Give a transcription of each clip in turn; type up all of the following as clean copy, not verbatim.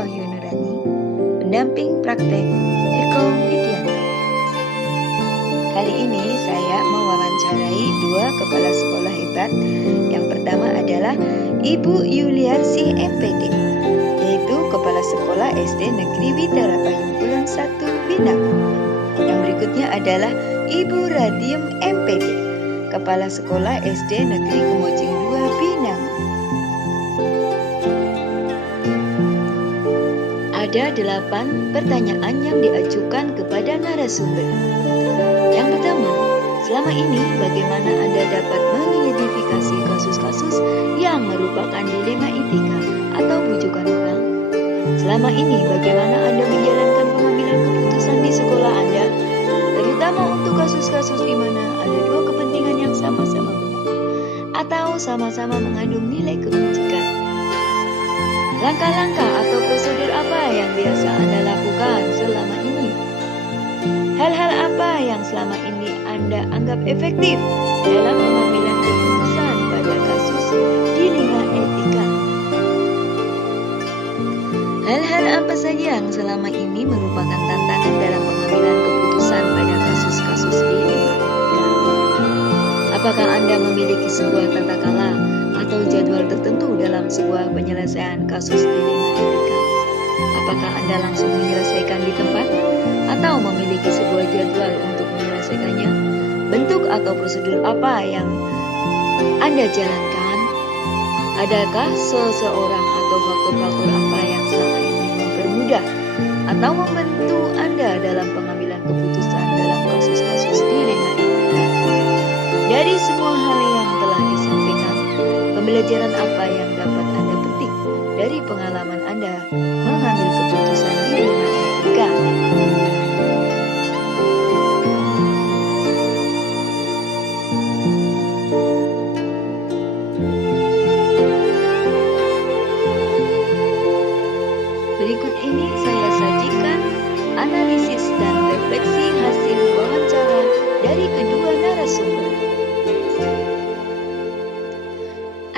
Wahyu Nurani, pendamping praktek Eko Widianto. Kali ini saya mewawancarai dua kepala sekolah hebat. Yang pertama adalah Ibu Yuliarsi MPD, yaitu Kepala Sekolah SD Negeri Widara Payung 1 Binangun. Yang berikutnya adalah Ibu Radiem MPD, Kepala Sekolah SD Negeri Kemojing 2 Binangun. Ada 8 pertanyaan yang diajukan kepada narasumber. Yang pertama, selama ini bagaimana Anda dapat mengidentifikasi kasus-kasus yang merupakan dilema etika atau bujukan orang? Selama ini bagaimana Anda menjalankan pengambilan keputusan di sekolah Anda, terutama untuk kasus-kasus di mana ada dua kepentingan yang sama-sama benar atau sama-sama mengandung nilai kebajikan? Langkah-langkah atau prosedur apa yang biasa Anda lakukan selama ini? Hal-hal apa yang selama ini Anda anggap efektif dalam pengambilan keputusan pada kasus dilema etika? Hal-hal apa saja yang selama ini merupakan tantangan dalam pengambilan keputusan pada kasus-kasus dilema etika? Apakah Anda memiliki sebuah tata kelola atau jadwal tertentu dalam sebuah penyelesaian kasus dilema etika? Apakah Anda langsung menyelesaikan di tempat atau memiliki sebuah jadwal untuk menyelesaikannya? Bentuk atau prosedur apa yang Anda jalankan? Adakah seseorang atau faktor-faktor apa yang selama ini mempermudah atau membantu Anda dalam pengambilan keputusan dalam kasus-kasus dilema etika? Dari semua hal yang telah disampaikan, pembelajaran apa yang dapat Anda petik dari pengalaman Anda mengambil keputusan dilema etika? Berikut ini saya sajikan analisis dan refleksi hasil wawancara dari kedua narasumber.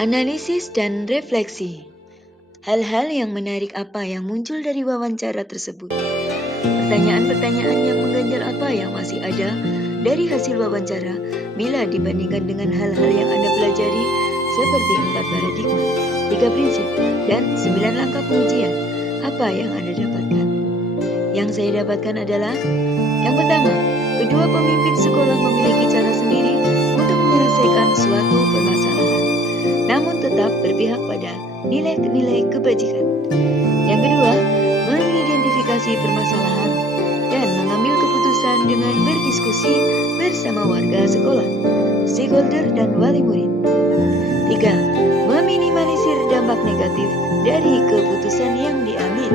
Analisis dan refleksi. Hal-hal yang menarik apa yang muncul dari wawancara tersebut? Pertanyaan-pertanyaan yang mengganjal apa yang masih ada dari hasil wawancara bila dibandingkan dengan hal-hal yang Anda pelajari seperti 4 paradigma, 3 prinsip, dan 9 langkah pengujian? Apa yang Anda dapatkan? Yang saya dapatkan adalah yang pertama, kedua pemimpin sekolah memiliki cara sendiri untuk menyelesaikan suatu permasalahan, namun tetap berpihak pada nilai-nilai kebajikan. Yang kedua, mengidentifikasi permasalahan dan mengambil keputusan dengan berdiskusi bersama warga sekolah, stakeholder, dan wali murid. 3. Meminimalisir dampak negatif dari keputusan yang diambil.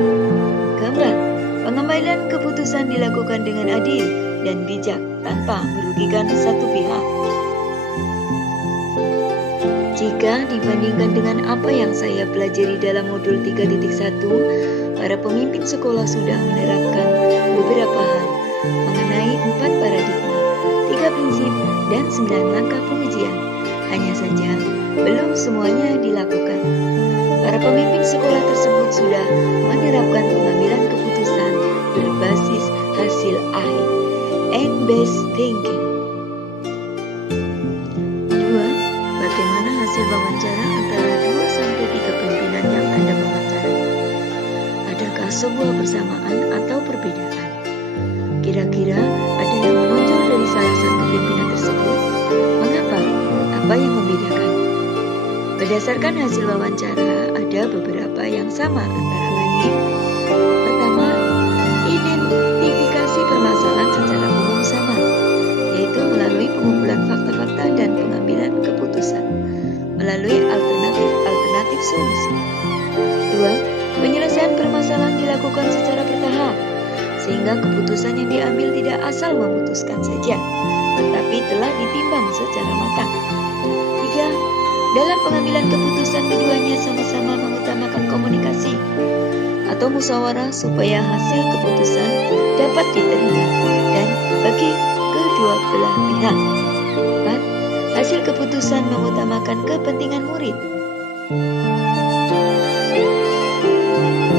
Keempat, pengambilan keputusan dilakukan dengan adil dan bijak tanpa merugikan satu pihak. Jika dibandingkan dengan apa yang saya pelajari dalam modul 3.1, para pemimpin sekolah sudah menerapkan beberapa hal mengenai 4 paradigma, 3 prinsip, dan 9 langkah pengujian. Hanya saja, belum semuanya dilakukan. Para pemimpin sekolah tersebut sudah menerapkan pengambilan keputusan berbasis hasil akhir, end-based thinking. 2. Bagaimana hasil wawancara antara 2-3 pimpinan yang Anda wawancarai? Adakah sebuah persamaan atau perbedaan? Kira-kira ada yang menonjol dari salah satu pimpinan tersebut? Mengapa? Apa yang membedakan? Berdasarkan hasil wawancara, ada beberapa yang sama, antara lain: pertama, identifikasi permasalahan secara umum sama, yaitu melalui pengumpulan fakta-fakta dan pengambilan keputusan melalui alternatif solusi. 2. Penyelesaian permasalahan dilakukan secara bertahap, sehingga keputusan yang diambil tidak asal memutuskan saja, tetapi telah ditimbang secara matang. 3. Dalam pengambilan keputusan, keduanya sama-sama mengutamakan komunikasi atau musyawarah supaya hasil keputusan dapat diterima dan bagi kedua belah pihak. 4. Hasil keputusan mengutamakan kepentingan murid.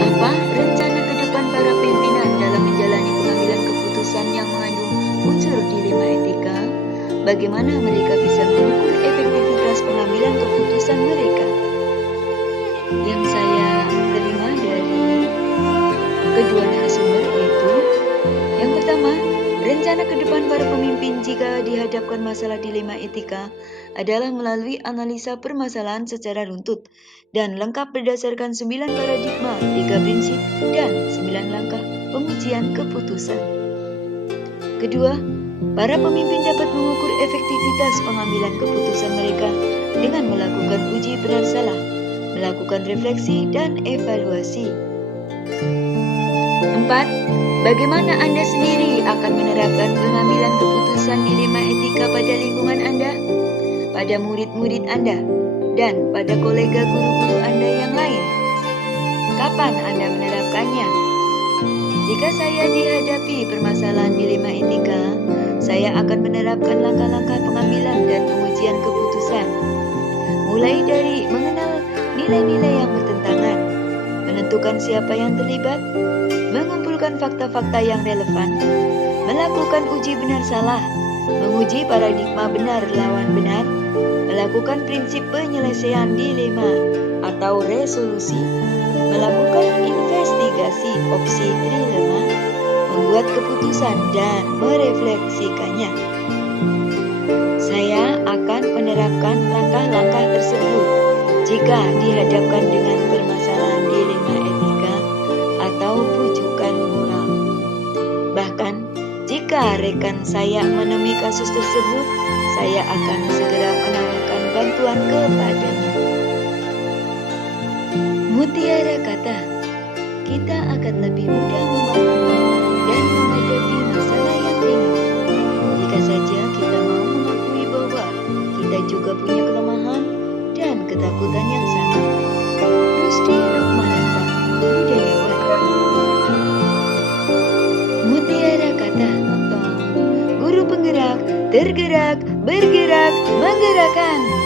Apa bagaimana mereka bisa mengukur efektivitas pengambilan keputusan mereka. Yang saya terima dari kedua narasumber yaitu yang pertama, rencana ke depan para pemimpin jika dihadapkan masalah dilema etika adalah melalui analisa permasalahan secara runtut dan lengkap berdasarkan 9 paradigma, 3 prinsip, dan 9 langkah pengujian keputusan. Kedua, para pemimpin dapat mengukur efektivitas pengambilan keputusan mereka dengan melakukan uji benar salah, melakukan refleksi dan evaluasi. 4. Bagaimana Anda sendiri akan menerapkan pengambilan keputusan dilema etika pada lingkungan Anda, pada murid-murid Anda, dan pada kolega guru-guru Anda yang lain? Kapan Anda menerapkannya? Jika saya dihadapi permasalahan dilema etika, saya akan menerapkan langkah-langkah pengambilan dan pengujian keputusan. Mulai dari mengenal nilai-nilai yang bertentangan, menentukan siapa yang terlibat, mengumpulkan fakta-fakta yang relevan, melakukan uji benar salah, menguji paradigma benar lawan benar, melakukan prinsip penyelesaian dilema atau resolusi, melakukan investigasi opsi trilema, membuat keputusan dan merefleksikannya. Saya akan menerapkan langkah-langkah tersebut jika dihadapkan dengan permasalahan dilema etika atau pujukan moral. Bahkan, jika rekan saya menemui kasus tersebut, saya akan segera menawarkan bantuan kepadanya. Mutiara kata, kita akan lebih mudah memahami dan menghadapi masalah yang ringan jika saja kita mau mengakui bahwa kita juga punya kelemahan dan ketakutan yang sama. Rusdi Rukmananta, budayawan. Mutiara kata, guru penggerak, tergerak, bergerak, menggerakkan.